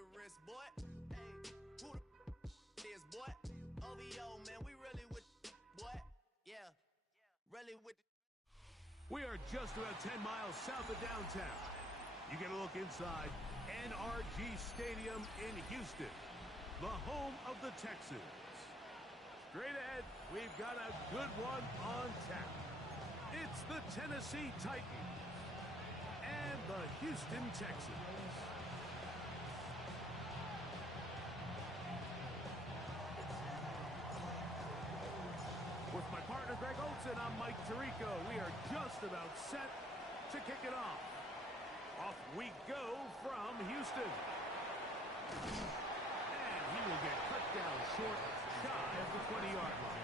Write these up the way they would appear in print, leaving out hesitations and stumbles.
the wrist, boy. Hey, who the is, boy? OVO, man, we really with boy. Yeah, really with the. We are just about 10 miles south of downtown. You get a look inside NRG Stadium in Houston, the home of the Texans. Straight ahead, we've got a good one on tap. It's the Tennessee Titans and the Houston Texans. With my partner, Greg Olson, I'm Mike Tirico. We are just about set to kick it off. Off we go from Houston. And he will get cut down short, shy of the 20-yard line.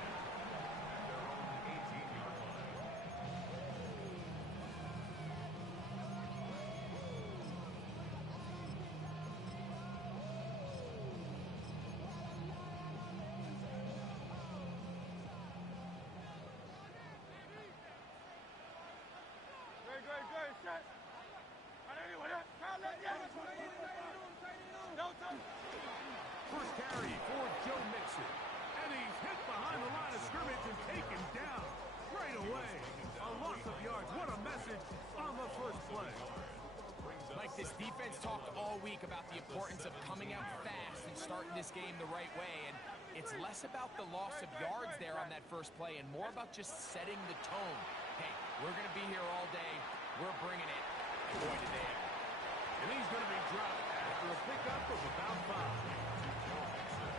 Set. First carry for Joe Mixon. And he's hit behind the line of scrimmage and taken down right away. A loss of yards. What a message on the first play. Mike, this defense talked all week about the importance of coming out fast and starting this game the right way. And it's less about the loss of yards there on that first play and more about just setting the tone. Hey, we're going to be here all day. We're bringing it. And boy, did they ever. And he's going to be dropped after a pickup of about 5.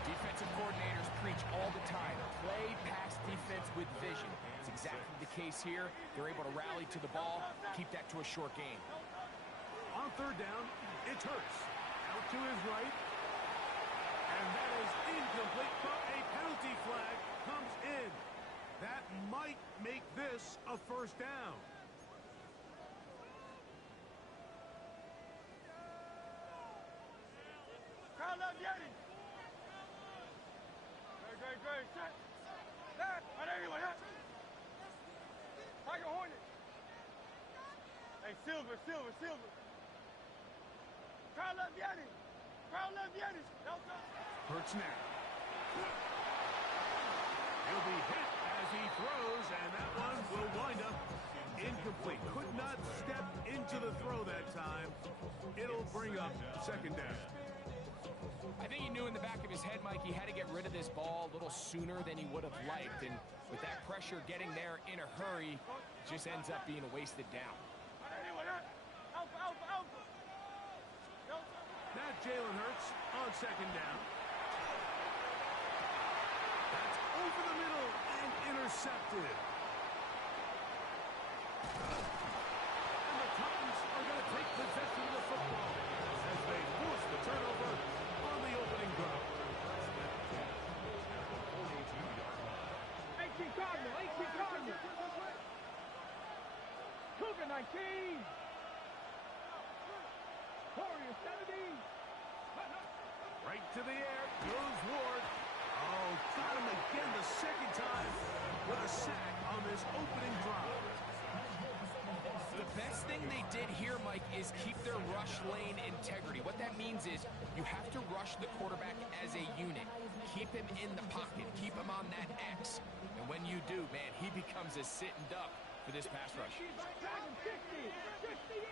Defensive coordinators preach all the time. Play pass defense with vision. It's exactly the case here. They're able to rally to the ball, keep that to a short game. On third down, it's Hurts. Out to his right. And that is incomplete, but a penalty flag comes in. That might make this a first down. Kyle left Yeti. Great. Set. That. And everyone. Tiger Hornet. Hey, Silver. Kyle left Yeti. Hurts now. He'll be hit as he throws, and that one will wind up incomplete. Could not step into the throw that time. It'll bring up second down. I think he knew in the back of his head, Mike, he had to get rid of this ball a little sooner than he would have liked. And with that pressure getting there in a hurry, it just ends up being a wasted down. Now Jalen Hurts on second down. That's over the middle and intercepted. And the Titans are going to take possession of the football as they force the turnover on the opening drive. 18 Cardinal. Cougar 19. Warrior 70. Right to the air goes Ward. Oh, got him again the second time with a sack on this opening drive. The best thing they did here, Mike, is keep their rush lane integrity. What that means is you have to rush the quarterback as a unit. Keep him in the pocket. Keep him on that X. And when you do, man, he becomes a sitting duck for this pass rush. 60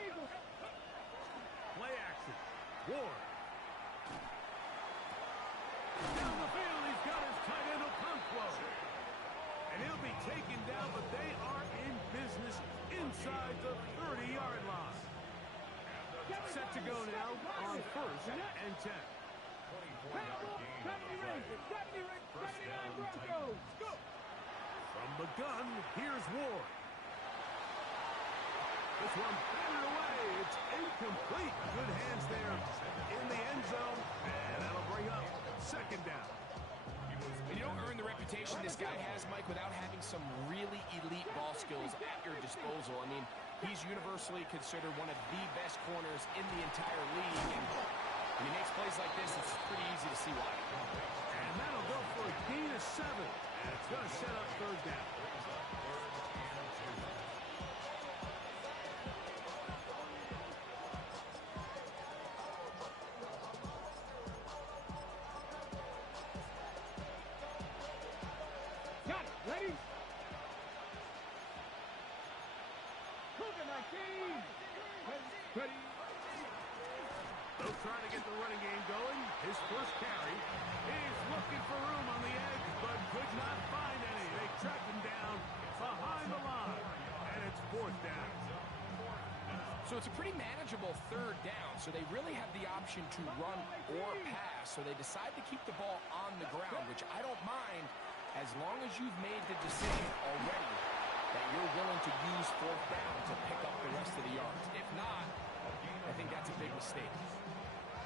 Eagles. Play action. Ward. Down the field, he's got his tight end Okonkwo. And he'll be taken down, but they are in business inside the 30-yard line. Set to go now on first and 10. 70 79 Broncos. Go. From the gun, here's Ward. This one batted away. It's incomplete. Good hands there in the end zone. And that'll bring up second down. And you don't earn the reputation this guy has, Mike, without having some really elite ball skills at your disposal. I mean, he's universally considered one of the best corners in the entire league. And when he makes plays like this, it's pretty easy to see why. And that'll go for a gain of 7. And it's going to set up third down. Ready. They'll try to get the running game going. His first carry. He's looking for room on the edge, but could not find any. They track him down behind the line, and it's fourth down. So it's a pretty manageable third down, so they really have the option to run or pass, so they decide to keep the ball on the ground, which I don't mind as long as you've made the decision already that you're willing to use fourth down to pick up the rest of the yards. If not, I think that's a big mistake.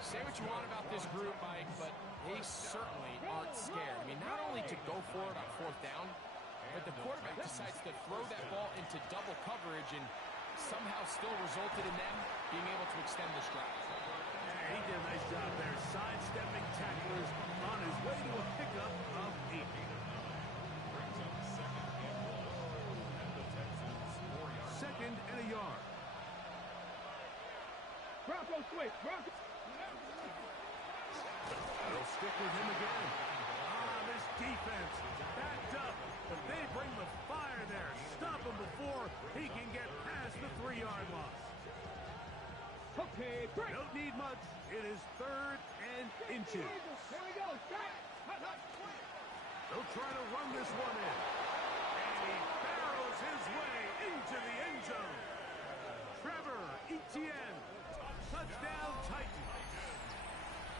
Say what you want about this group, Mike, but they certainly aren't scared. I mean, not only to go for it on fourth down, but the quarterback decides to throw that ball into double coverage and somehow still resulted in them being able to extend this drive. He did a nice job there, sidestepping tacklers on his way to a pickup of 8. Second and a yard. Bronco switch. Bronco. They'll stick with him again. This defense backed up, but they bring the fire there. Stop him before he can get past the 3-yard line. Okay, break. Don't need much. It is third and inches. Here we go. Strike. They'll try to run this one in. And he barrels his way into the end zone. Trevor Etienne. Touchdown Titans.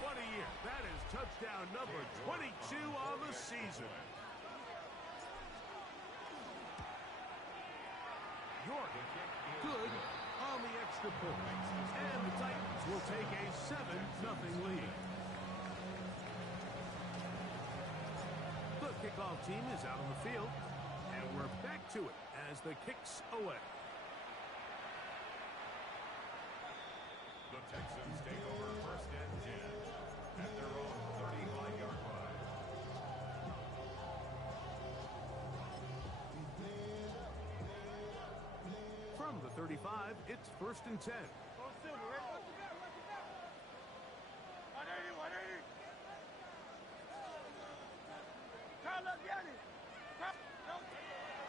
What a year. That is touchdown number 22 on the season. York, good on the extra point. And the Titans will take a 7-0 lead. The kickoff team is out on the field, and we're back to it as the kicks away. The Texans take over first and 10 at their own 35-yard line. From the 35, it's first and 10.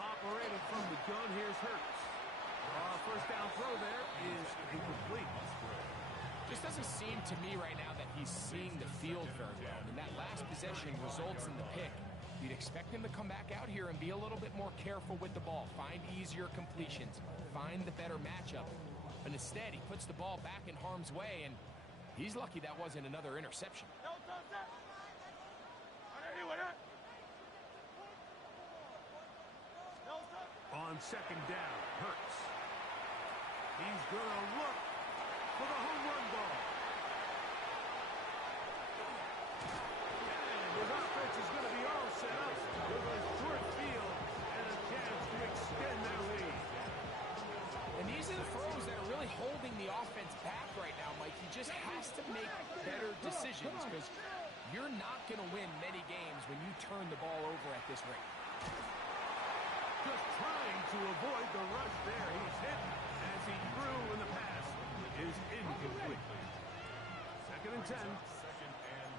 Operating from the gun, here's Hurts. First down throw there is incomplete. Just doesn't seem to me right now that he's seeing the field very well. I mean, that last possession results in the pick. You'd expect him to come back out here and be a little bit more careful with the ball, find easier completions, find the better matchup. But instead, he puts the ball back in harm's way, and he's lucky that wasn't another interception. On second down, Hurts. He's going to look for the home run ball. And his offense is going to be all set up with a short field and a chance to extend their lead. And these are the throws that are really holding the offense back right now, Mike. He just has to make better decisions because you're not going to win many games when you turn the ball over at this rate. Just trying to avoid the rush there. He's hit as he threw, and the pass is incomplete. Second and 10. Second and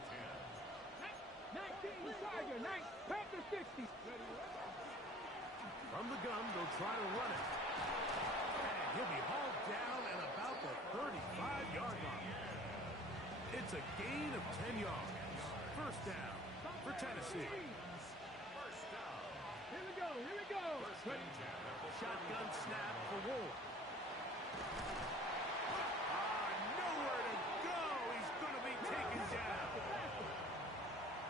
10. 19 Tiger, 9 Panther 60. From the gun, they'll try to run it. And he'll be hauled down at about the 35-yard line. It's a gain of 10 yards. First down for Tennessee. Here we go, here we go. Shotgun snap for Ward. Nowhere to go. He's going to be taken down.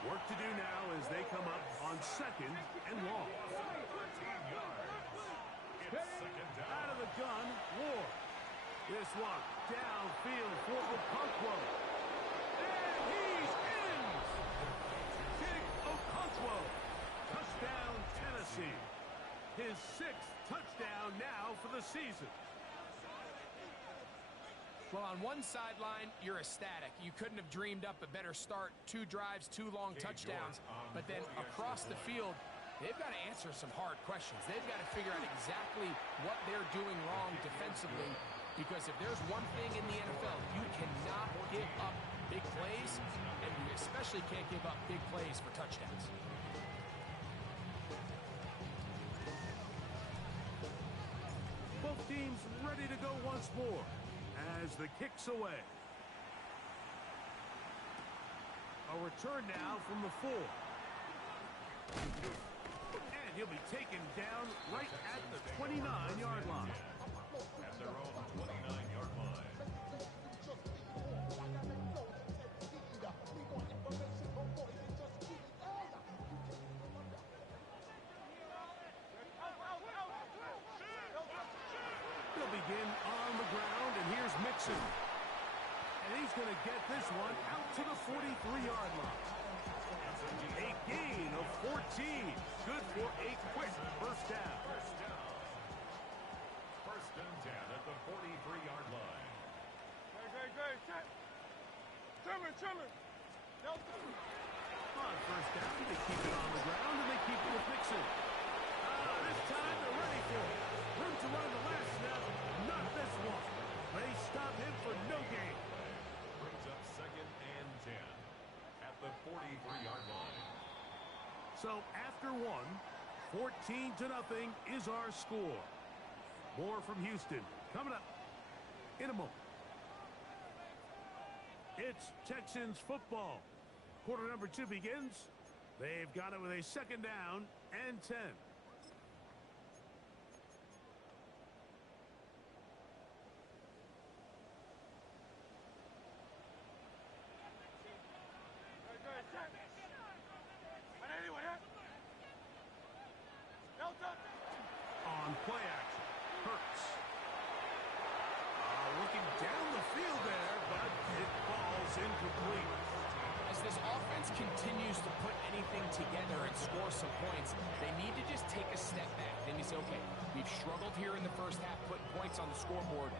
Work to do now as they come up on second and long. 13 yards. It's second down. Out of the gun, Ward. This one downfield for Okonkwo. And he's in. Chig Okonkwo. Touchdown, Tennessee. His 6th touchdown now for the season. Well, on one sideline, you're ecstatic. You couldn't have dreamed up a better start. 2 drives, 2 long touchdowns. But then across the field, they've got to answer some hard questions. They've got to figure out exactly what they're doing wrong defensively. Because if there's one thing in the NFL, you cannot give up big plays, and you especially can't give up big plays for touchdowns. Both teams ready to go once more as the kick's away. A return now from the 4. And he'll be taken down right at the 29-yard line. At their own 29-yard line. They'll begin on the ground, and here's Mixon. And he's going to get this one out to the 43-yard line. A gain of 14. Good for a quick first down. First and 10 at the 43-yard line. Good. Check. Trimmer. On first down, they keep it on the ground, and they keep it with Mixon. This time they're ready for it. Room to run the last snap, not this one. They stop him for no gain. Brings up second and 10 at the 43-yard line. So after one, 14-0 is our score. More from Houston coming up in a moment. It's Texans football. Quarter number 2 begins. They've got it with a second down and 10. On play action, Hurts. Looking down the field there, but it falls incomplete. As this offense continues to put anything together and score some points, they need to just take a step back. Then you say, okay, we've struggled here in the first half, putting points on the scoreboard.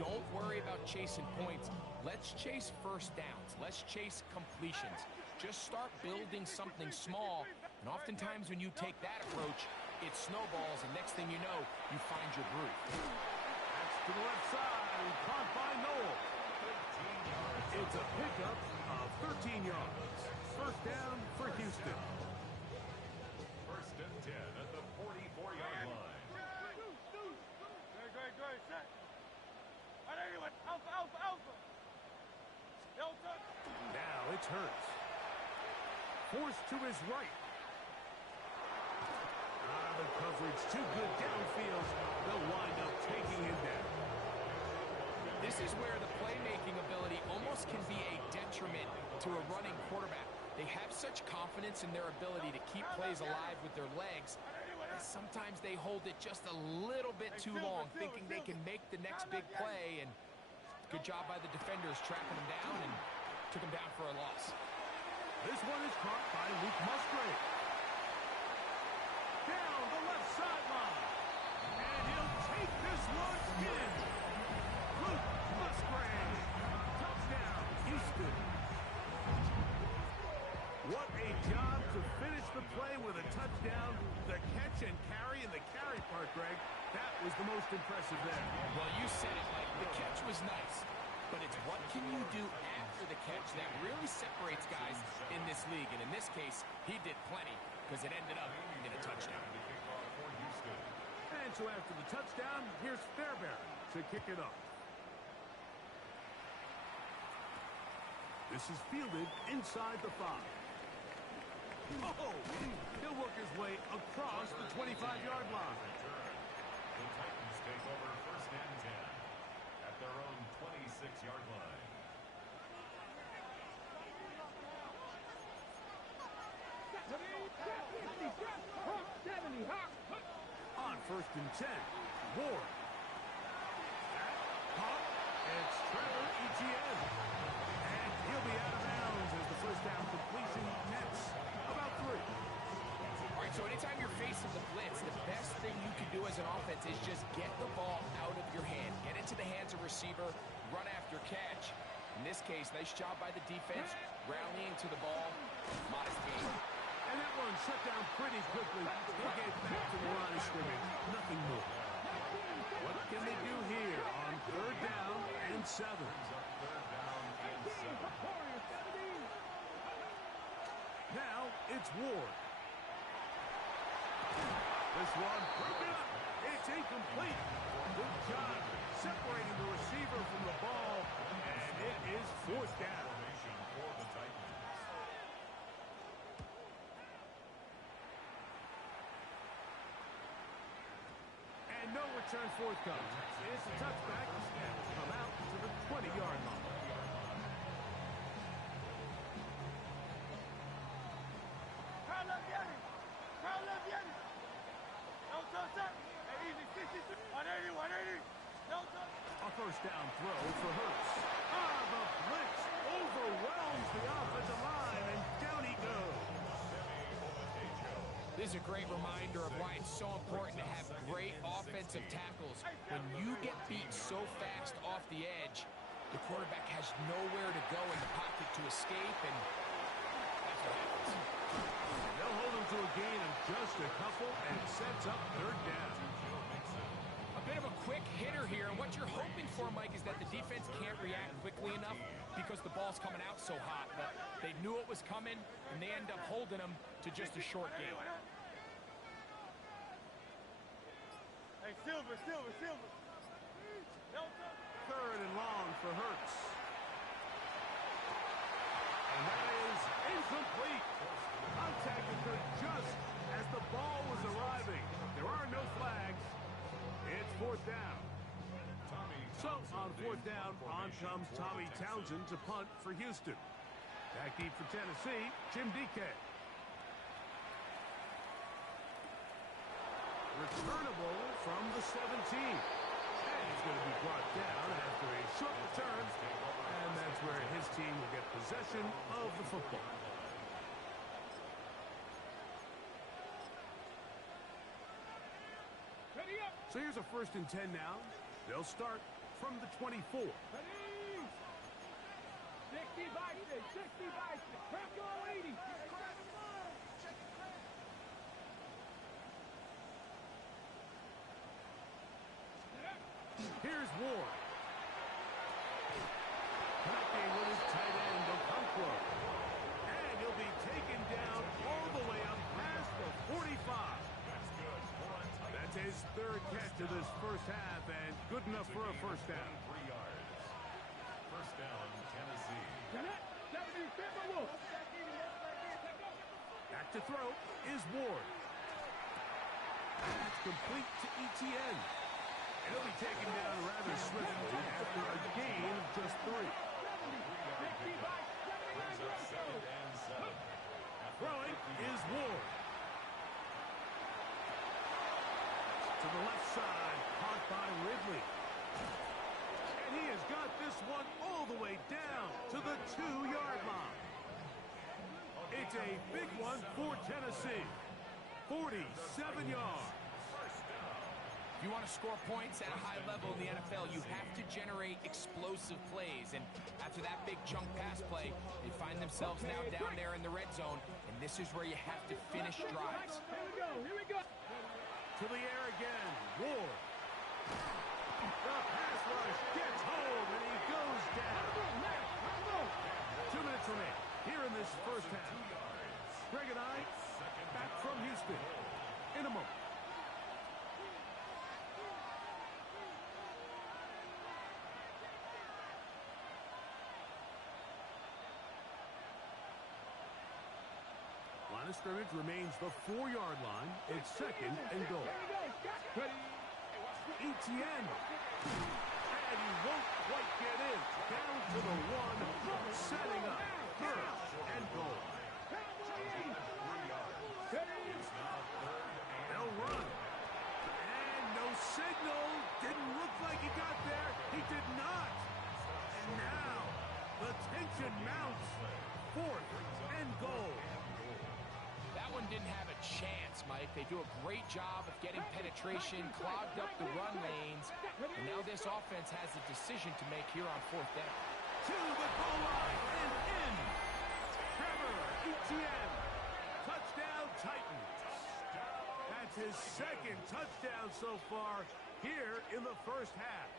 Don't worry about chasing points. Let's chase first downs. Let's chase completions. Just start building something small. And oftentimes when you take that approach, it snowballs, and next thing you know, you find your groove. That's to the left side, caught by Noel. It's a pickup of 13 yards. First down for Houston. First and 10 at the 44-yard line. Good. Check. Alpha. Now it's Hurts. Forced to his right. The coverage too good downfield. They'll wind up taking him down. This is where the playmaking ability almost can be a detriment to a running quarterback. They have such confidence in their ability to keep plays alive with their legs. Sometimes they hold it just a little bit too long, thinking they can make the next big play. And good job by the defenders tracking him down and took him down for a loss. This one is caught by Luke Musgrave. Down the left sideline. And he'll take this one in. Luke Musgrave. Touchdown, Houston. What a job to finish the play with a touchdown. The catch and carry, and the carry part, Greg, that was the most impressive there. Well, you said it, Mike. The catch was nice. But it's what can you do after the catch that really separates guys in this league. And in this case, he did plenty because it ended up in a touchdown. And so after the touchdown, here's Fairbairn to kick it off. This is fielded inside the 5. Oh, he'll work his way across the 25-yard line. The Titans take over first and 10 at their own 26-yard line. On first and 10, Ward. Pop, it's Trevor Etienne. And he'll be out of bounds as the first down completion nets about 3. All right, so anytime you're facing the blitz, the best thing you can do as an offense is just get the ball out of your hand. Get into the hands of receiver, run after catch. In this case, nice job by the defense, rallying to the ball. Modest gain. And that one shut down pretty quickly. They gave back to the line of scrimmage. Nothing more. What can they do here on third down and 7? Now it's Ward. This one broken up. It It's incomplete. Good job separating the receiver from the ball, and it is fourth down. Formation for the Titans. And no return forthcoming. It's a touchback and will come out to the 20-yard line. Crowd left Yanni. Crowd left Yanni. No touch up. Hey, easy, 60, 180, 180. No touch. A first down throw for Hurts. The blitz overwhelms the offensive line, and down he goes. This is a great reminder of why it's so important to have great offensive tackles. When you get beat so fast off the edge, the quarterback has nowhere to go in the pocket to escape, and that's what happens. They'll hold him to a gain of just a couple, and it sets up third down. A bit of a quick hitter here, and what you're hoping for, Mike, is that the defense can't react quickly enough because the ball's coming out so hot. But they knew it was coming, and they end up holding them to just a short gain. Hey, Silver. No touch. Third and long for Hurts. And that is incomplete. Contact occurred just as the ball was arriving. There are no flags. It's fourth down. So on fourth down, on comes Tommy Townsend to punt for Houston. Back deep for Tennessee, Jim DK. Returnable from the 17. And he's going to be brought down after a short return. And that's where his team will get possession of the football. So here's a 1st and 10 now. They'll start from the 24. 60 Vikings, 60 Vikings. Crack all 80. Here's Ward. Connecting with his tight end, Okonkwo. And he'll be taken down all the way up past the 45. That's his third catch of this first half, and good enough for a first down. 3 yards. First down, Tennessee. Back to throw is Ward. It's complete to Etienne. And he'll be taken down rather swiftly after a gain of just 3. Brings up 2nd and 7. Throwing is Ward. To the left side, caught by Ridley. And he has got this one all the way down to the 2-yard line. It's a big one for Tennessee. 47 yards. If you want to score points at a high level in the NFL, you have to generate explosive plays. And after that big chunk pass play, they find themselves now down there in the red zone. And this is where you have to finish drives. Here we go. To the air again, Ward. The pass rush gets home, and he goes down. 2 minutes remain here in this first half. Greg and I back from Houston in a moment. Line of scrimmage remains the 4-yard line. It's 2nd and goal. Etienne. And he won't quite get in. Down to the 1. Setting up 3rd and goal. They'll run. And no signal. Didn't look like he got there. He did not. And now the tension mounts. 4th and goal. That one didn't have a chance, Mike. They do a great job of getting penetration, clogged up the run lanes, and now this offense has a decision to make here on 4th down. To the goal line and in. Trevor Etienne. Touchdown Titans. That's his 2nd touchdown so far here in the first half.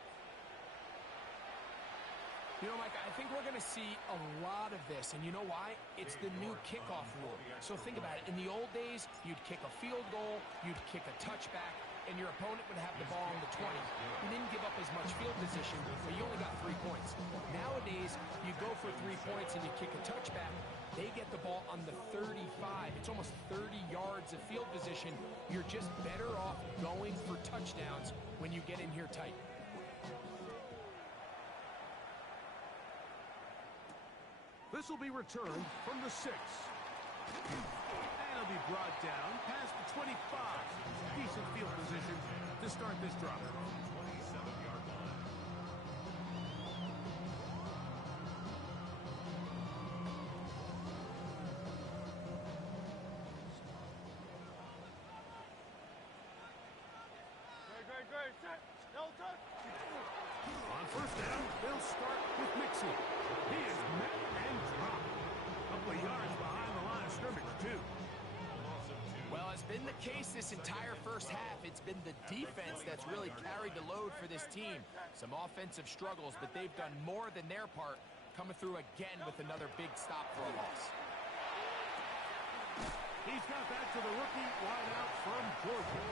You know, Mike, I think we're going to see a lot of this, and you know why? It's the new kickoff rule. So think about it. In the old days, you'd kick a field goal, you'd kick a touchback. and your opponent would have the ball on the 20. You didn't give up as much field position, but you only got 3 points. Nowadays, you go for 3 points and you kick a touchback. They get the ball on the 35. It's almost 30 yards of field position. You're just better off going for touchdowns when you get in here tight. This will be returned from the 6. And it'll be brought down past the 25. Decent field position to start this drive. 27-yard line. Great, set. No touch. On first down, they'll start with Mixon. He is met and dropped. A couple of yards behind the line of scrimmage, too. Well, it's been the case this entire first half. It's been the defense that's really carried the load for this team. Some offensive struggles, but they've done more than their part, coming through again with another big stop for a loss. He's got back to the rookie wideout from Georgia.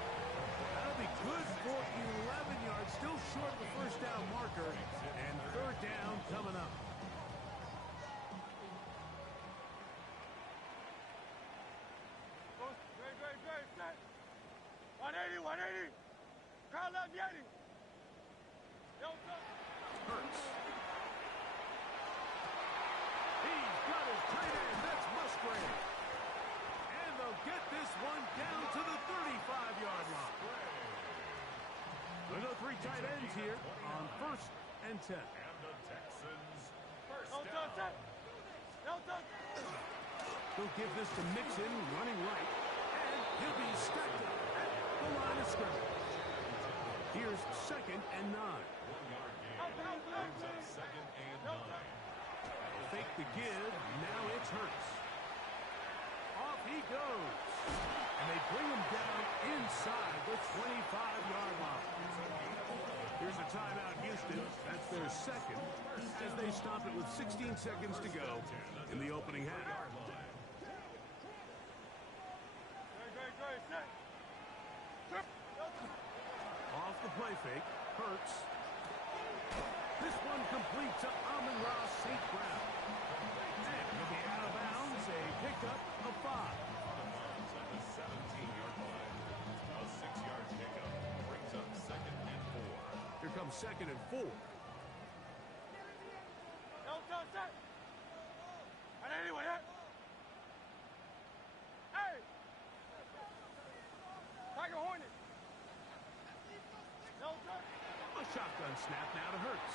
That'll be good for 11 yards, still short of the first down marker, and third down coming up. Great, set. 180, 180. Crowd left, Yeti. No touch. Hurts. He's got his tight end. That's Musgrave. And they'll get this one down to the 35-yard line. We'll go 3 tight ends here on first and 10. And the Texans first No down. touch, set. No touch. He'll give this to Mixon, running right, and he'll be stacked up at the line of scrimmage. Here's second and 9. 1-yard gain. Brings up second and 9. Fake the give, now it's Hurts. Off he goes. And they bring him down inside the 25-yard line. Here's a timeout, Houston. That's their second, as they stop it with 16 seconds to go in the opening half. Great, set. Off the play fake, Hurts. This one complete to Amon-Ra St. Brown. And he'll be out of bounds, a pickup of 5. At the 17-yard line. A 6-yard pickup brings up second and 4. Here comes second and 4. No touch, set. 180, 180. Hey. Tiger Hornet. No touch. A shotgun snap now to Hurts.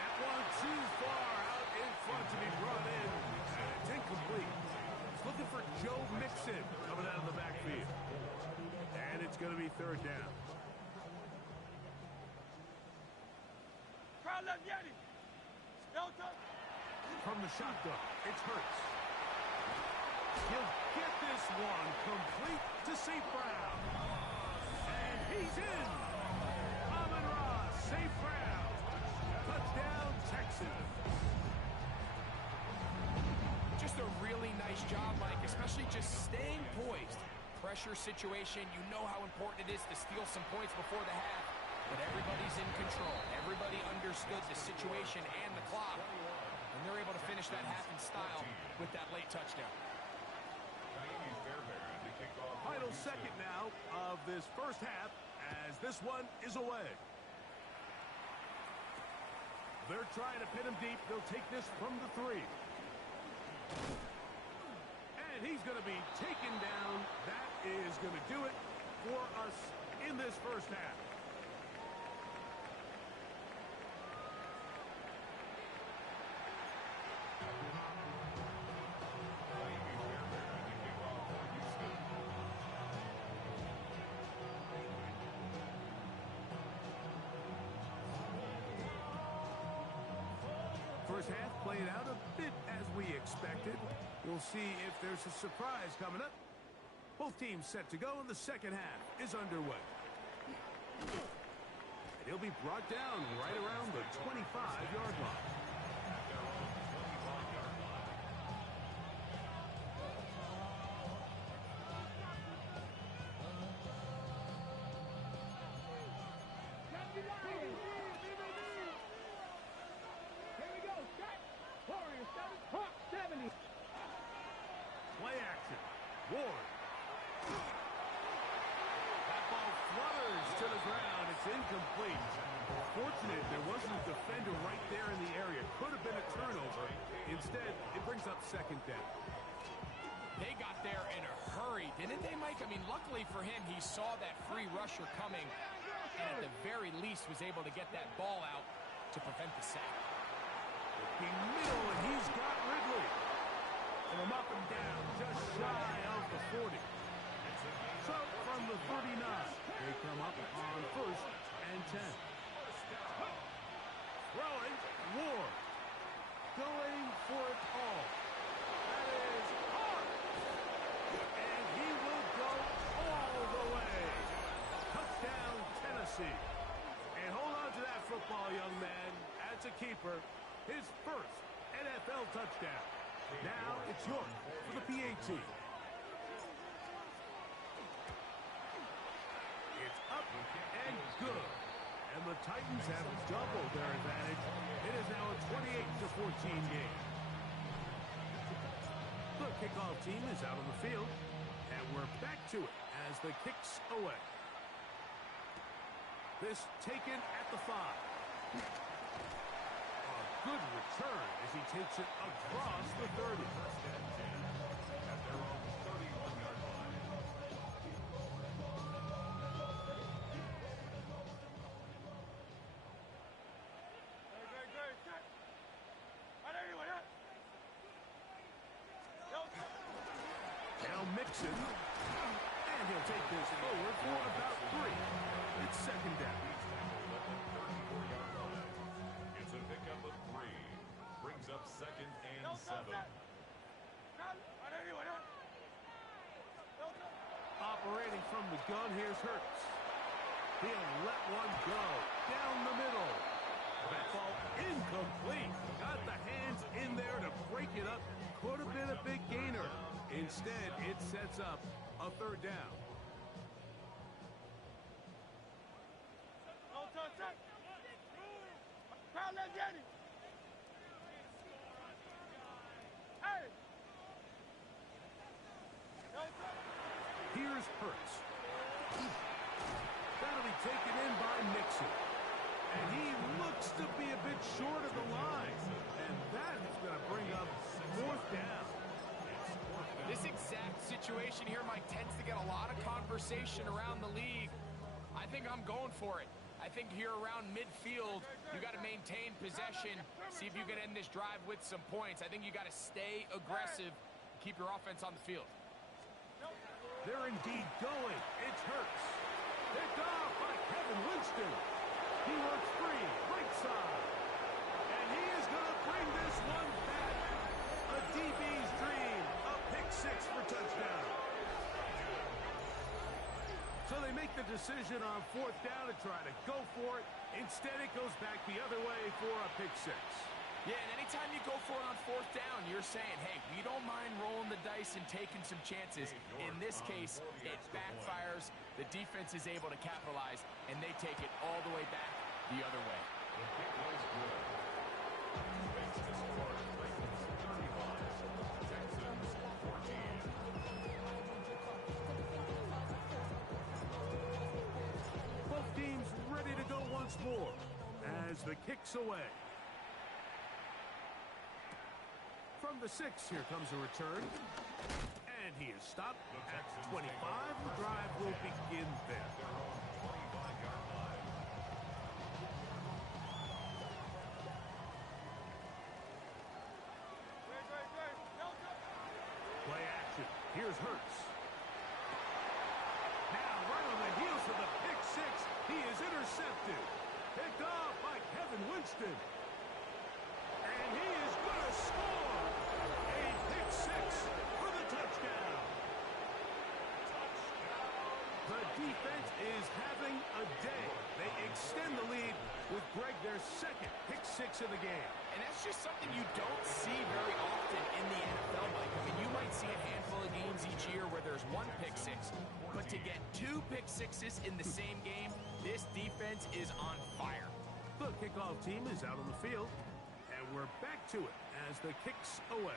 That one too far out in front to be brought in. And it's incomplete. He's looking for Joe Mixon coming out of the backfield. And it's going to be third down. Crowd left, Yeti. No touch. From the shotgun, it's Hurts. He'll get this one complete to St. Brown. And he's in. Amon-Ra St. Brown. Touchdown, Texans. Just a really nice job, Mike, especially just staying poised. Pressure situation, you know how important it is to steal some points before the half, but everybody's in control. Everybody understood the situation and the clock, and they're able to finish that half in style with that late touchdown. Final second now of this first half as this one is away. They're trying to pin him deep. They'll take this from the 3. And he's going to be taken down. That is going to do it for us in this first half. First half played out a bit as we expected. We'll see if there's a surprise coming up. Both teams set to go, and the second half is underway. And he'll be brought down right around the 25-yard line. ground. It's incomplete. Fortunate there wasn't a defender right there in the area. Could have been a turnover. Instead, it brings up second down. They got there in a hurry, didn't they, Mike? I mean, luckily for him, he saw that free rusher coming and at the very least was able to get that ball out to prevent the sack. The middle, and he's got Ridley. And they'll knock him down just shy of the 40. So from the 39, they come up on 1st and 10. Throwing, Ward. Going for it all. That is hard. And he will go all the way. Touchdown, Tennessee. And hold on to that football, young man. As a keeper, his first NFL touchdown. Now it's York for the PAT. It's up and good. And the Titans have doubled their advantage. It is now a 28-14 game. The kickoff team is out on the field. And we're back to it as the kick's away. This taken at the 5. Good return as he takes it across the 30. At their own 31-yard line. Great. Check. 180, 180. Now Mixon. And he'll take this forward for about 3. It's second down. It's a pickup of 3. Brings up second and 7. Operating from the gun, here's Hurts. He'll let one go down the middle. That ball incomplete. Got the hands in there to break it up. Could have been a big gainer. Instead, it sets up a 3rd down. Crowd left Yanni. Hey. Here's Hurts. That'll be taken in by Mixon. And he looks to be a bit short of the line. And that is going to bring up 4th down. This exact situation here, Mike, tends to get a lot of conversation around the league. I think I'm going for it. I think here around midfield, you got to maintain possession, see if you can end this drive with some points. I think you got to stay aggressive, keep your offense on the field. They're indeed going. It's Hurts. Picked off by Kevin Winston. He works free, right side. And he is going to bring this one back. A DB's dream. A pick 6 for touchdown. So they make the decision on 4th down to try to go for it. Instead, it goes back the other way for a pick 6. Yeah, and anytime you go for it on 4th down, you're saying, hey, we don't mind rolling the dice and taking some chances. In this case, it backfires. The defense is able to capitalize, and they take it all the way back the other way. The kick was good. Makes the score Titans 35, Texans 14. Both teams ready to go once more as the kick's away. From the 6, here comes a return. And he is stopped at 25. The drive will begin there. Their own 25-yard line. Play action. Here's Hurts. Now right on the heels of the pick 6. He is intercepted. Picked off by Kevin Winston. And he is going to score. A pick 6 for the touchdown. The defense is having a day. They extend the lead with Greg their second pick 6 of the game. And that's just something you don't see very often in the NFL, Mike. I mean, you might see a handful of games each year where there's 1 pick 6, but to get 2 pick 6s in the same game, this defense is on fire. The kickoff team is out on the field, and we're back to it as the kick's away.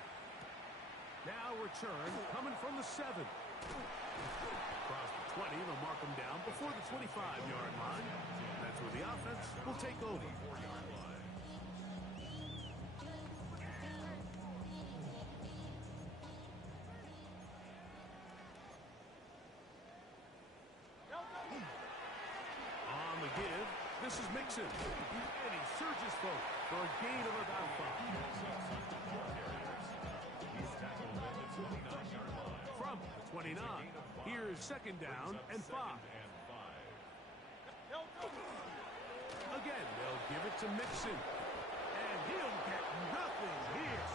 Now return coming from the 7. Across the 20, they'll mark him down before the 25-yard line. That's where the offense will take over. 4-yard line. On the give, this is Mixon. And he surges forward for a gain of about 5. He's tackled at the 29-yard line. From the 29, here's second down and 5. Again, they'll give it to Mixon. And he'll get nothing here.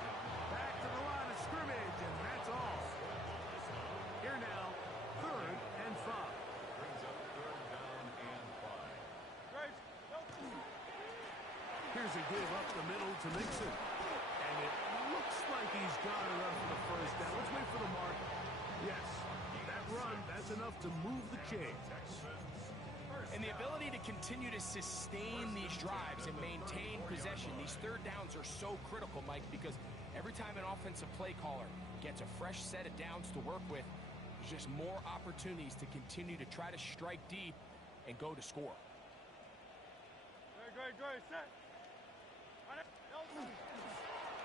Back to the line of scrimmage, and that's all. Here now, third and 5. Brings up 3rd down and 5. Here's a give up the middle to Mixon. And it looks like he's got it up for the first down. Let's wait for the mark. Yes, that run, that's enough to move the chains. And the ability to continue to sustain these drives and maintain possession, these third downs are so critical, Mike, because every time an offensive play caller gets a fresh set of downs to work with, there's just more opportunities to continue to try to strike deep and go to score. Great, set.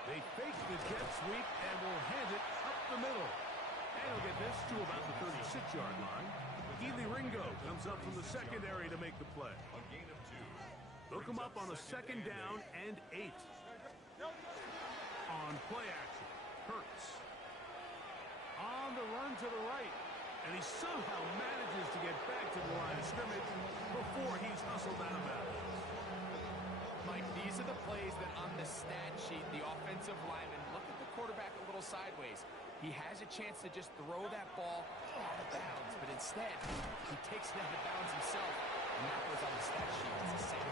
They fake the jet sweep and will hand it up the middle. And he'll get this to about the 36-yard line. Keely Ringo comes up from the secondary to make the play. A gain of 2. They'll come up on a second down and 8. On play action, Hurts. On the run to the right. And he somehow manages to get back to the line of scrimmage before he's hustled out of bounds. Mike, these are the plays that on the stat sheet, the offensive lineman look at the quarterback a little sideways. He has a chance to just throw that ball out of bounds, but instead, he takes it out of bounds himself, and that was on the stat sheet as a sack.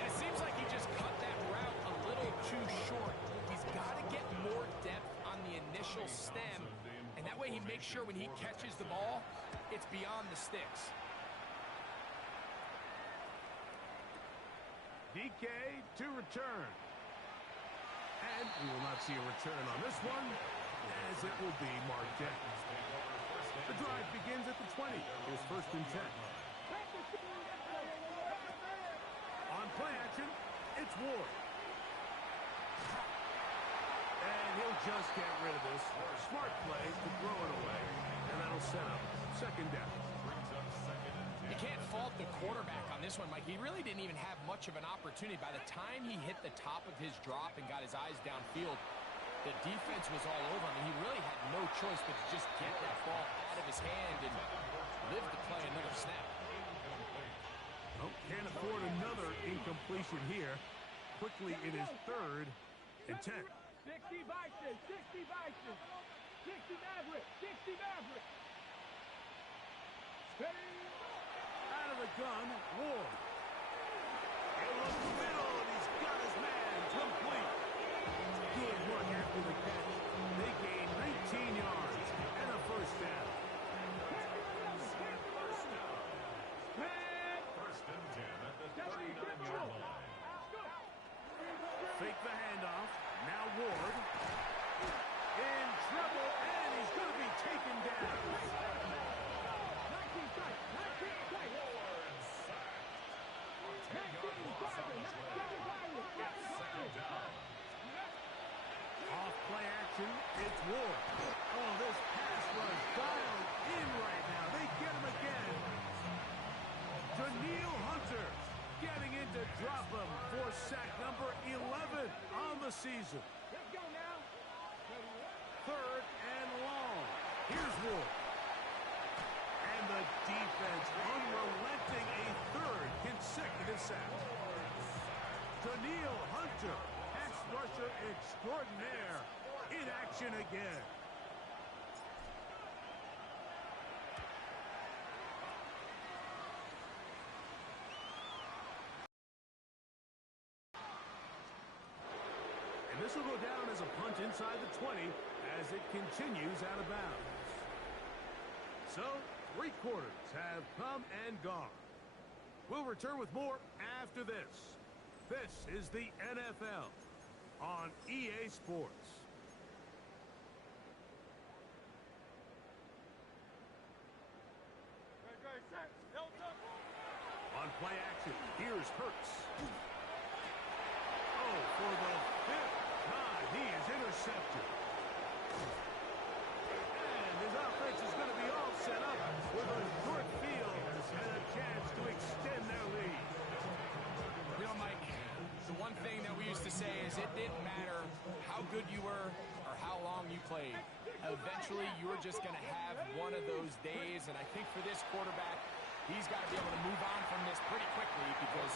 And it seems like he just cut that route a little too short. He's got to get more depth on the initial stem, and that way he makes sure when he catches the ball, it's beyond the sticks. DK to return. And we will not see a return on this one, as it will be marked down. The drive begins at the 20. Here's 1st and 10. On play action, it's Ward. And he'll just get rid of this. Smart play to throw it away, and that'll set up second down. You can't fault the quarterback on this one, Mike. He really didn't even have much of an opportunity. By the time he hit the top of his drop and got his eyes downfield, the defense was all over him. He really had no choice but to just get that ball out of his hand and live to play another snap. Oh, can't afford another incompletion here. Quickly, it is 3rd and 10. 60 Bison, 60 Bison, 60 Maverick, 60 Maverick. Out of the gun, Ward. He'll look the middle, and he's got his man complete. Good work after the catch. They gain 19 yards and a first down. First and 10 at the 39-yard line. Fake the handoff. Now Ward. In trouble, and he's going to be taken down. Off play action, it's Ward. Oh, this pass was dialed in right now. They get him again. Danielle Hunter getting in to drop him for sack number 11 on the season. Let's go now. 3rd and long. Here's Ward. And the defense unrelenting, a 3rd consecutive sack. Danielle Hunter, pass rusher extraordinaire, in action again. And this will go down as a punt inside the 20 as it continues out of bounds. So, 3 quarters have come and gone. We'll return with more after this. This is the NFL on EA Sports. Great, set. Delta. play action. Here's Hurts. Oh, for the fifth time, he is intercepted. And his offense is going to be all set up with a short field and a chance to extend their lead. You know, Mike, the one thing that we used to say is it didn't matter how good you were or how long you played. Eventually, you were just going to have one of those days, and I think for this quarterback, he's got to be able to move on from this pretty quickly because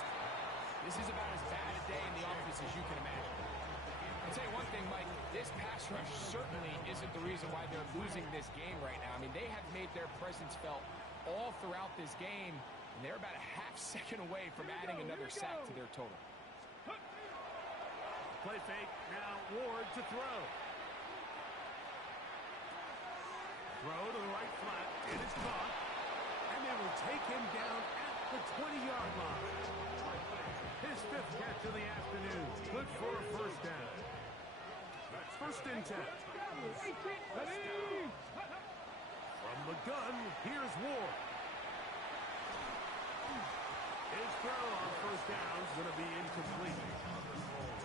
this is about as bad a day in the office as you can imagine. I'll tell you one thing, Mike, this pass rush certainly isn't the reason why they're losing this game right now. I mean, they have made their presence felt all throughout this game, and they're about a half second away from adding another sack to their total. Play fake, now Ward to throw. Throw to the right flat, it is caught, and they will take him down at the 20-yard line. His fifth catch of the afternoon, good for a first down. First and 10. From the gun, here's Ward. His throw on first down is going to be incomplete.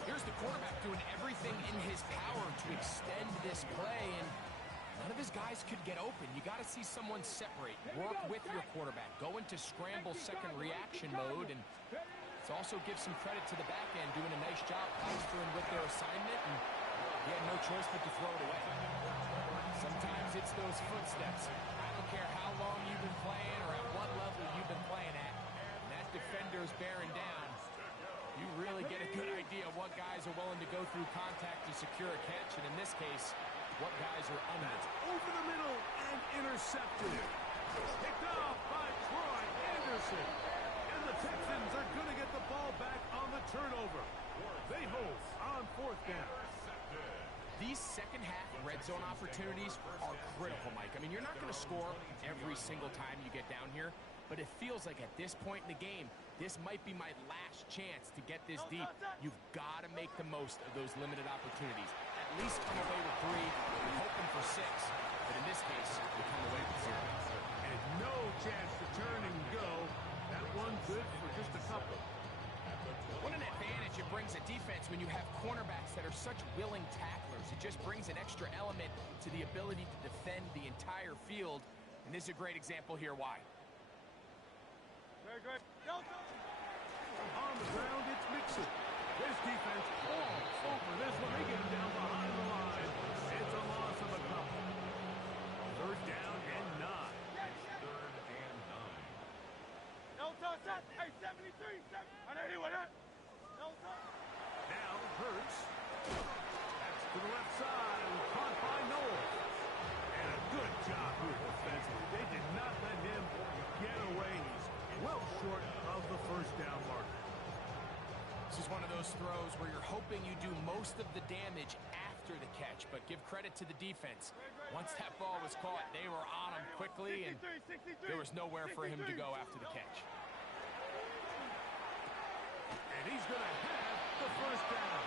Here's the quarterback doing everything in his power to extend this play, and none of his guys could get open. You got to see someone separate, work with your quarterback, go into scramble second reaction mode, and let's also give some credit to the back end doing a nice job plastering with their assignment, and he had no choice but to throw it away. Sometimes it's those footsteps. I don't care how long you've been playing or at what level you've been playing at, and that defender's bearing down. You really get a good idea of what guys are willing to go through contact to secure a catch, and in this case, what guys are under. Over the middle and intercepted. Picked off by Troy Anderson. And the Texans are going to get the ball back on the turnover. They hold on fourth down. These second half red zone opportunities are critical, Mike. I mean, you're not going to score every single time you get down here, but it feels like at this point in the game, this might be my last chance to get this deep. You've got to make the most of those limited opportunities. At least come away with 3. You're hoping for 6, but in this case, you come away with 0. And no chance to turn and go. That one good for just a couple. What an advantage it brings a defense when you have cornerbacks that are such willing tacklers. It just brings an extra element to the ability to defend the entire field, and this is a great example here why. Very good. On the ground, it's Mixon. This defense falls over this one. They get him down behind the line. It's a loss of a couple. Third down and 9. Third and 9. No touch that. Hey, 73. 180 with that. No touch. Now Hurts. That's to the left side. Caught by Noel. And a good job here defensively. They did not let him get away. He's well short of the first down marker. This is one of those throws where you're hoping you do most of the damage after the catch, but give credit to the defense. Once that ball was caught, they were on him quickly, and there was nowhere for him to go after the catch. And he's going to have the first down.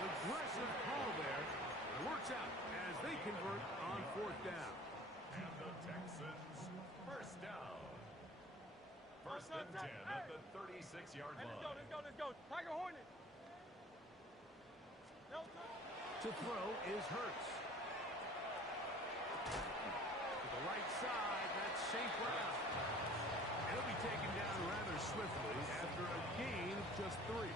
Aggressive call there. It works out as they convert on fourth down. And the Texans, first down. First and 10 at the 36-yard Hey, line. let's go. Tiger Hornet. No touch. To throw is Hurts. To the right side, that's St. Brown. He'll be taken down rather swiftly after a gain of just 3.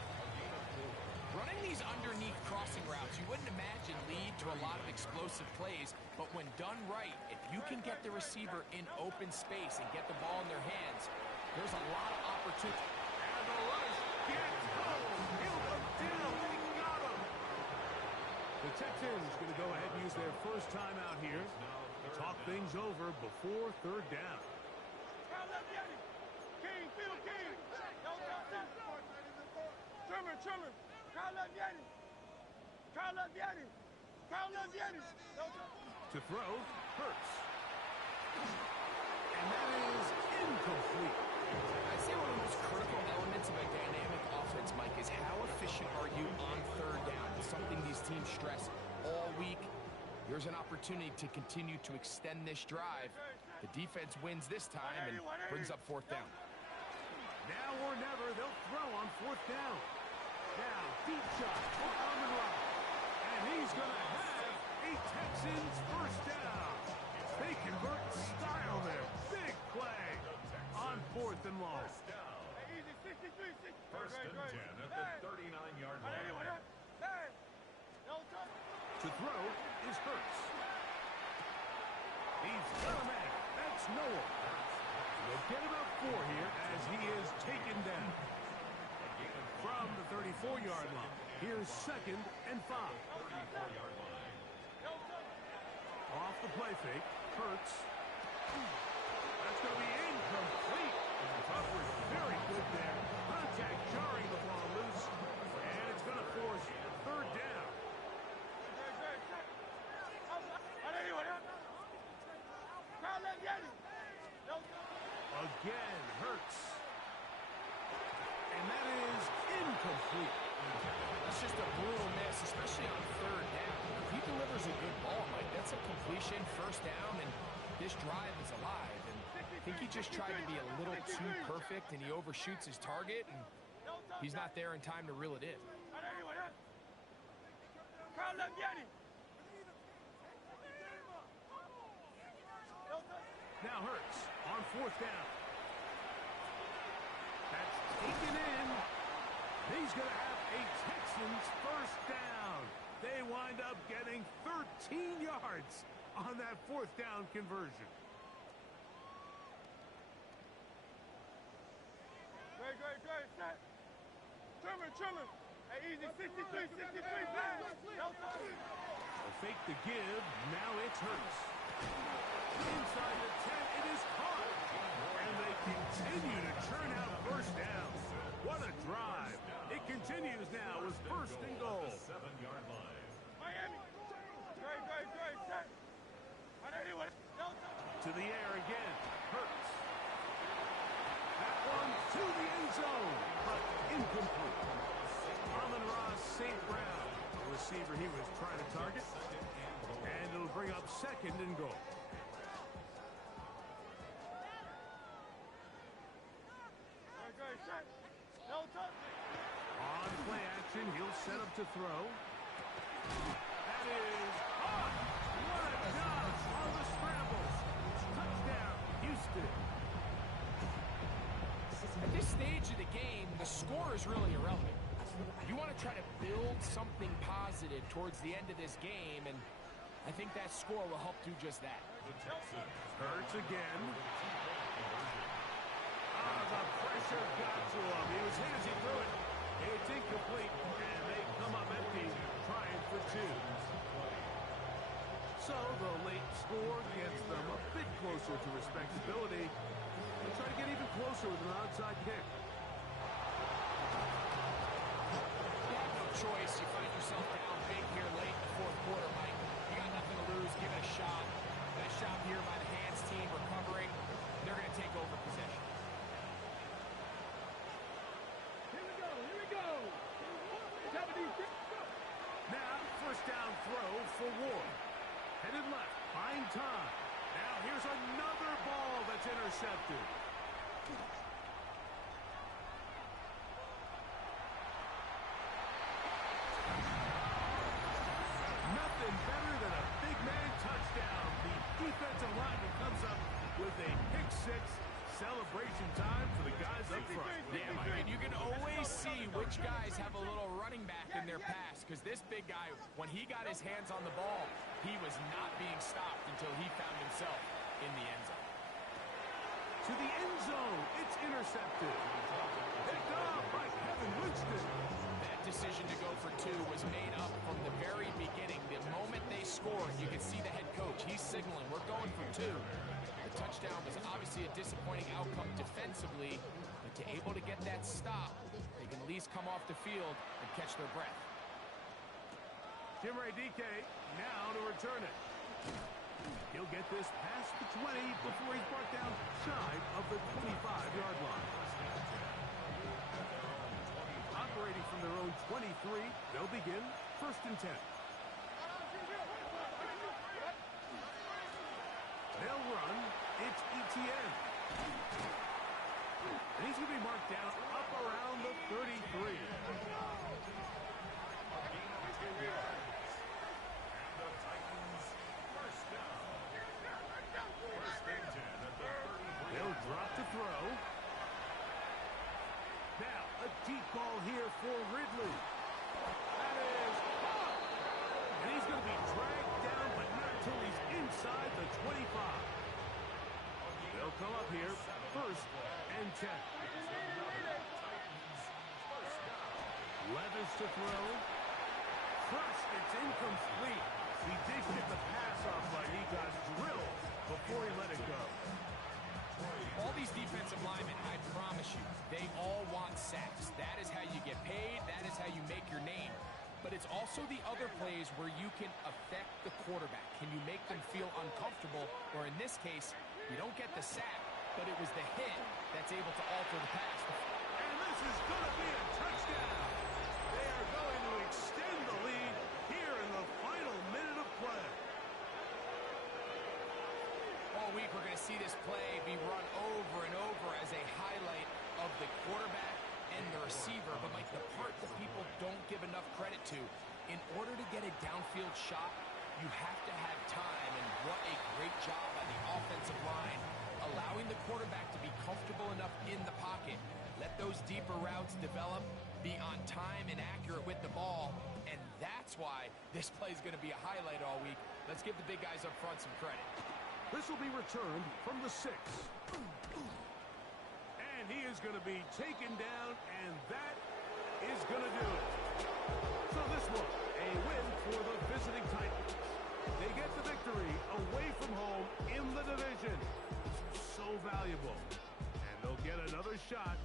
Running these underneath crossing routes, you wouldn't imagine lead to a lot of explosive plays, but when done right, if you can get the receiver in open space and get the ball in their hands, there's a lot of opportunity. And the rush gets home. He'll come down. They got him. The Texans going to go ahead and use their first time out here to talk things over before third down. Kyle Leviani. King, Phil King. No touch that. Trimmer. Kyle Leviani. No touch. To throw, Hurts. And that is incomplete. I'd say one of the most critical elements of a dynamic offense, Mike, is how efficient are you on third down? It's something these teams stress all week. Here's an opportunity to continue to extend this drive. The defense wins this time and brings up fourth down. Now or never, they'll throw on fourth down. Now, deep shot for Amon-Ra. And he's going to have a Texans first down. They convert in style there. Big play on fourth and long. Easy, 63, 60. First and 10 at the 39-yard line. To throw is Hurts. He's got a man. That's Noel. They'll get about 4 here as he is taken down. From the 34-yard line, here's 2nd and 5. 34-yard line. Off the play fake, Hurts. That's going to be incomplete. Coverage very good there. Contact jarring the ball loose. And it's going to force 3rd down. Again, Hurts. And that is incomplete. That's just a brutal miss, especially on 3rd down. If he delivers a good ball, Mike, that's a completion, first down, and this drive is alive. And I think he just tried to be a little too perfect, and he overshoots his target, and he's not there in time to reel it in. Now Hurts on 4th down. That's taken in. He's going to have a Texans first down. They wind up getting 13 yards on that 4th down conversion. Great, set. Trimmer. Hey, easy, 63, 63, They'll fake the give. Now it's Hurts. Inside the 10, it is caught. And they continue to churn out first downs. What a drive. It continues now with 1st and goal. 7-yard line. Miami. Great, set. To the air again. Hurts. That one to the end zone, but incomplete. Amon-Ra St. Brown, the receiver he was trying to target. And it'll bring up 2nd and goal. On play action, he'll set up to throw. That is caught. What a dodge on the scrambles. Touchdown, Houston. At this stage of the game, the score is really irrelevant. You want to try to build something positive towards the end of this game, and I think that score will help do just that. Hurts again. The pressure got to him. He was hit as he threw it. It's incomplete, and they come up empty, trying for 2. So the late score gets them a bit closer to respectability. They'll try to get even closer with an onside kick. You have no choice. You find yourself down big here late in the 4th quarter, Mike. You got nothing to lose. Give it a shot. Nice job here by the hands team recovering. They're going to take over possession. Now, 1st down throw for Ward. Headed left, buying time. Now here's another ball that's intercepted. Nothing better than a big man touchdown. The defensive lineman comes up with a pick 6. Celebration time for the guys up front. Yeah, Mike, and you can always see which guys have a little running back in their pass, because this big guy, when he got his hands on the ball, he was not being stopped until he found himself in the end zone. To the end zone, it's intercepted. Picked off by Kevin Winston. That decision to go for 2 was made up from the very beginning. The moment they scored, you could see the head coach. He's signaling, we're going for 2. The touchdown was obviously a disappointing outcome defensively, but to able to get that stop, they can at least come off the field and catch their breath. Chimere Dike now to return it. He'll get this past the 20 before he's brought down shy of the 25-yard line. Operating from their own 23, they'll begin 1st and 10. They'll run. It's Etienne. And he's going to be marked down up around the 33. They'll drop to throw. Now, a deep ball here for Ridley. That is caught. And he's going to be dragged down, but not until he's inside the 25. They'll come up here, 1st and 10. Levis to throw. Crushed, it's incomplete. He did get the pass off, but he got drilled before he let it go. All these defensive linemen, I promise you, they all want sacks. That is how you get paid. That is how you make your name. But it's also the other plays where you can affect the quarterback. Can you make them feel uncomfortable? Or in this case, you don't get the sack, but it was the hit that's able to alter the pass. And this is going to be a touchdown. They are going to extend the lead here in the final minute of play. All week, we're going to see this play be run over and over as a highlight of the quarterback and the receiver. But, Mike, the part that people don't give enough credit to, in order to get a downfield shot, you have to have time. And what a great job by the offensive line, allowing the quarterback to be comfortable enough in the pocket. Let those deeper routes develop, be on time and accurate with the ball. And that's why this play is going to be a highlight all week. Let's give the big guys up front some credit. This will be returned from the 6. And he is going to be taken down, and that is going to do it. So this one, a win for the visiting Titans. They get the victory away from home in the division. So valuable. And they'll get another shot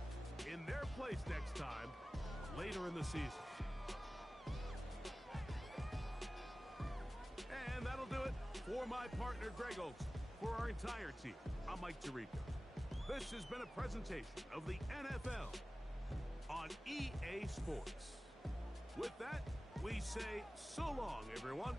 in their place next time later in the season. And that'll do it for my partner, Greg Olson. For our entire team, I'm Mike Tirico. This has been a presentation of the NFL on EA Sports. With that, we say so long, everyone.